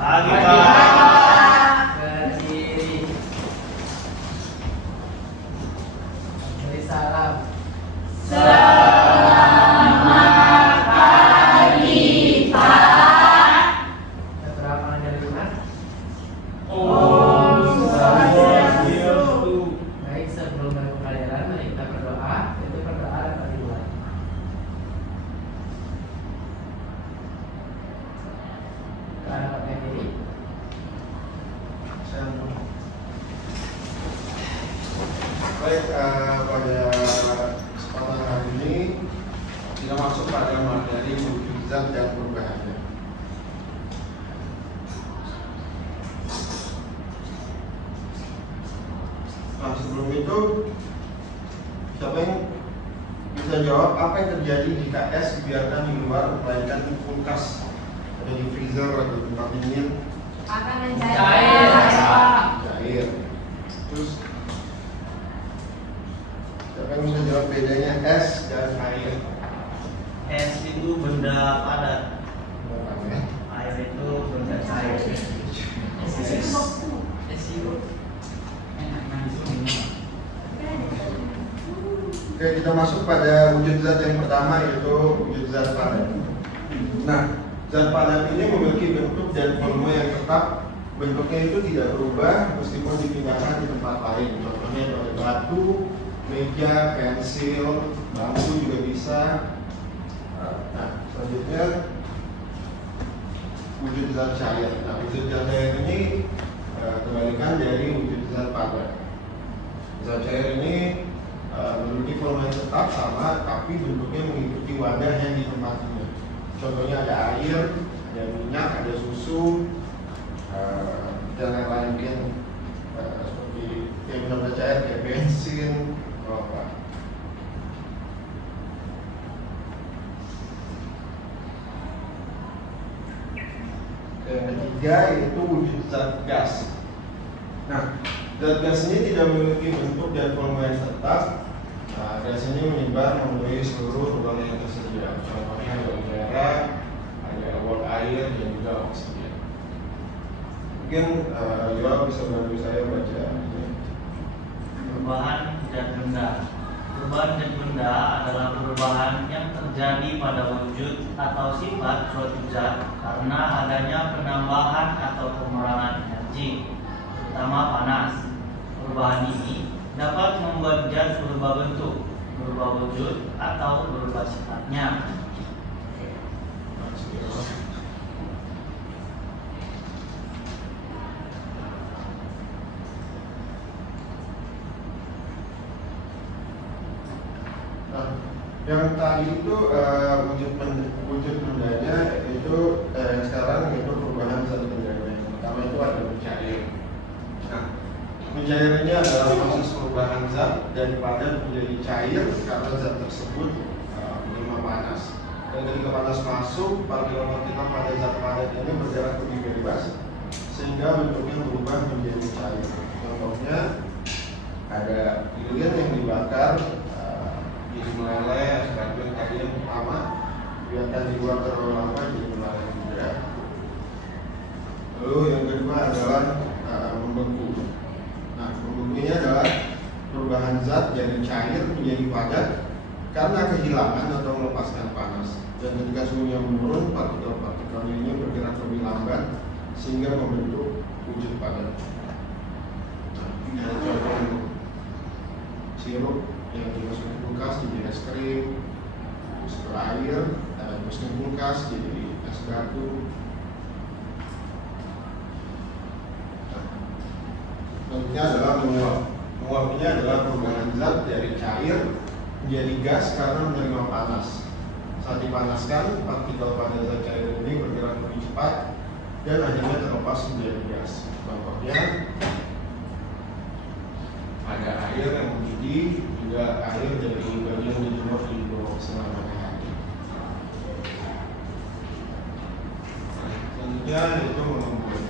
Pagi, Pak. Ke kiri. Beri salam. Selamat pagi, Pak. Keterangan dari mana? Om Swastiastu. Baik, sebelum dari pembelajaran, mari kita berdoa. Itu berdoa dapat dimulai. Kita pakai diri. Baik, pada kesempatan hari ini kita masuk pada materi wujud zat dan perubahannya. Nah, sebelum itu, siapa yang bisa jawab apa yang terjadi jika es dibiarkan di luar melainkan di kulkas atau di freezer atau di tempat dingin? Akan Cair. Cair. Terus siapa yang bisa jawab bedanya es dan air? Es itu benda padat, air itu benda cair. Oke, kita masuk pada wujud zat yang pertama, yaitu wujud zat padat. Nah, zat padat ini memiliki bentuk dan volume yang tetap. Bentuknya itu tidak berubah meskipun dipindahkan di tempat lain. Contohnya pada batu, meja, pensil, bambu juga bisa. Nah, selanjutnya wujud zat cair. Nah, wujud zat cair ini kebalikan dari wujud zat padat. Zat cair ini memiliki volume yang tetap sama, tapi bentuknya mengikuti wadah yang ditempatinya. Contohnya ada air, ada minyak, ada susu, dan lain-lain mungkin seperti benda cair kayak bensin atau apa. Yang ketiga yaitu wujud zat gas. Nah, zat gas ini tidak memiliki bentuk dan volume yang tetap. Nah, gas ini menyebar memenuhi seluruh ruang yang tersedia. Contohnya ada udara, ada uap air, dan juga oksigen. Mungkin Yoel bisa bantu saya baca ini. Perubahan zat benda. Perubahan zat benda adalah perubahan yang terjadi pada wujud atau sifat suatu zat karena adanya penambahan atau pengurangan energi, terutama panas. Perubahan ini dapat membuat zat berubah bentuk, berubah wujud, atau berubah sifatnya. Nah, yang tadi itu wujud bendanya itu sekarang itu perubahan zat bendanya. Yang pertama itu ada mencair. Nah, mencair ini adalah proses perubahan zat dari padat menjadi cair karena zat tersebut menerima panas. Dan ketika panas masuk, partikel-partikel pada zat padat ini bergerak lebih bebas sehingga bentuknya berubah menjadi cair. Contohnya ada lilin yang dibakar jadi meleleh, sebagian tadi yang pertama biarkan di luar terlalu lama jadi meleleh juga. Lalu yang kedua adalah membeku. Nah, membeku ini adalah perubahan zat dari cair menjadi padat karena kehilangan atau melepaskan panas. Dan ketika suhunya menurun, partikel-partikel ini bergerak lebih lambat sehingga membentuk wujud padat. Nah, ini contoh sirup yang dimasukin kulkas jadi es krim, terus ke air, dimasukin kulkas jadi es batu. Selanjutnya adalah menguap. Menguap ini adalah perubahan zat dari cair menjadi gas karena menerima panas. Saat dipanaskan, partikel pada zat cair ini bergerak lebih cepat dan akhirnya terlepas menjadi gas. Contohnya ada air yang mendidih, juga air dari bagian dijemur di bawah sinar matahari. Selanjutnya yaitu mengembun.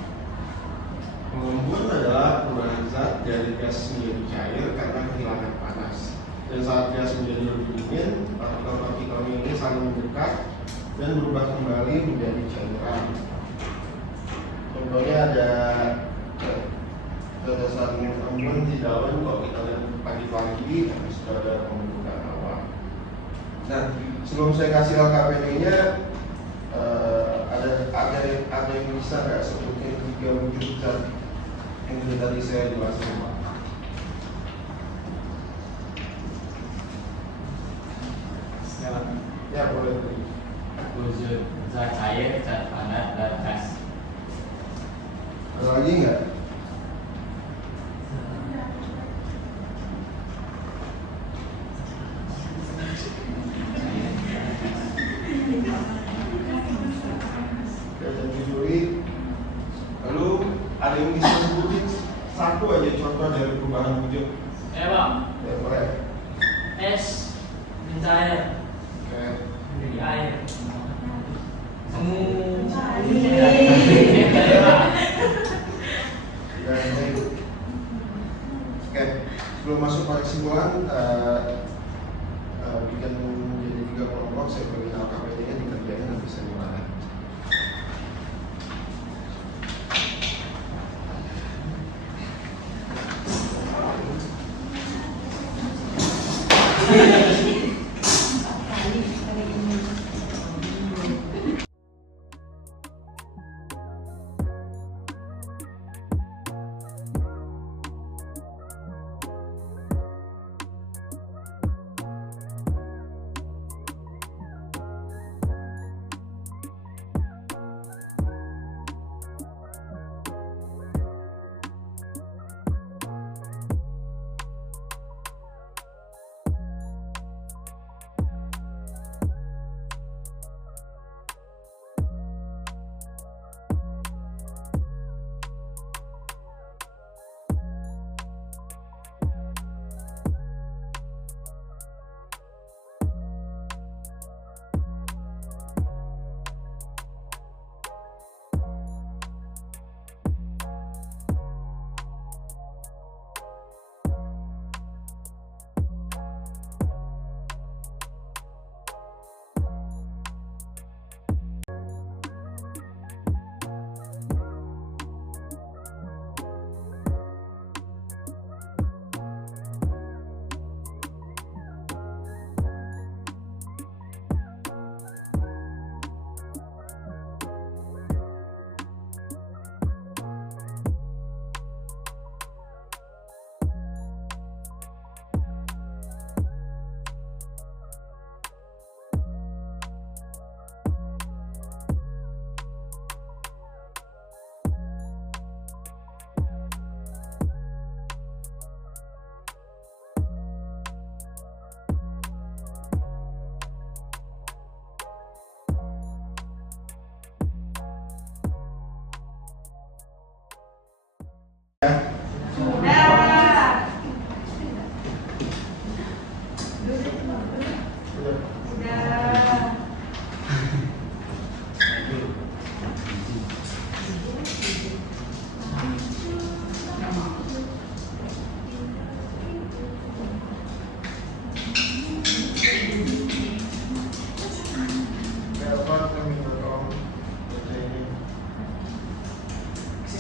Mengembun adalah perubahan zat dari gas menjadi cair karena kehilangan panas. Dan saat gas menjadi lebih dingin, partikel-partikel ini saling mendekat dan berubah kembali menjadi cairan. Contohnya ada saling embun di daun kalau kita lihat pagi-pagi sudah ada pembentukan awan. Nah, sebelum saya kasih LKPD-nya, ada yang bisa nggak sebutin 3 wujud zat yang tadi saya jelaskan, Pak? Ya, boleh. Wujud zat air, zat panas, dan gas. Ada lagi nggak? Lalu ada yang bisa sebutin satu aja contoh dari perubahan wujud? Bang. Ya, boleh. Es mencair Oke. menjadi air. Semu. Oke, sebelum masuk pada kesimpulan, bikin jadi 3 kelompok, saya bagi LKPD-nya dikerjain nanti saya mulai.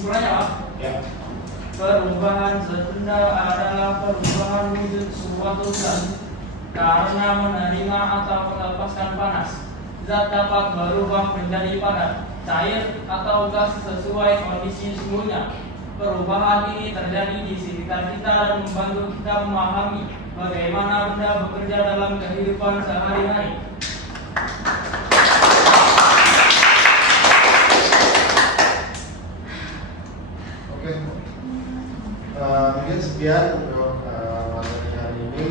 Kesimpulannya Pak? Ya. Perubahan zat benda adalah perubahan wujud suatu zat karena menerima atau melepaskan panas. Zat dapat berubah menjadi padat, cair, atau gas sesuai kondisi suhunya. Perubahan ini terjadi di sekitar kita dan membantu kita memahami bagaimana benda bekerja dalam kehidupan sehari-hari. Oke. Mungkin sekian untuk materi hari ini.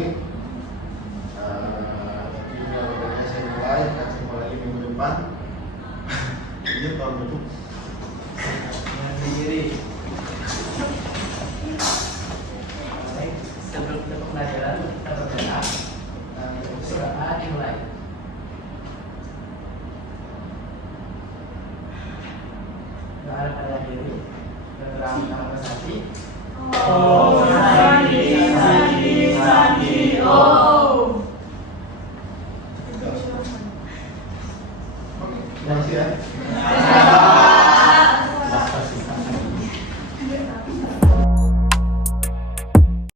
Nanti saya mulai, akan saya mulai minggu depan. Iya, tahun depan. Sendiri. Baik, sebelum kita pembelajaran kita berdoa. Surah A dimulai. Doa pada diri, berdoa nama Sati. Oh, Sati, Sati, Sati, oh. Oke, terima kasih ya.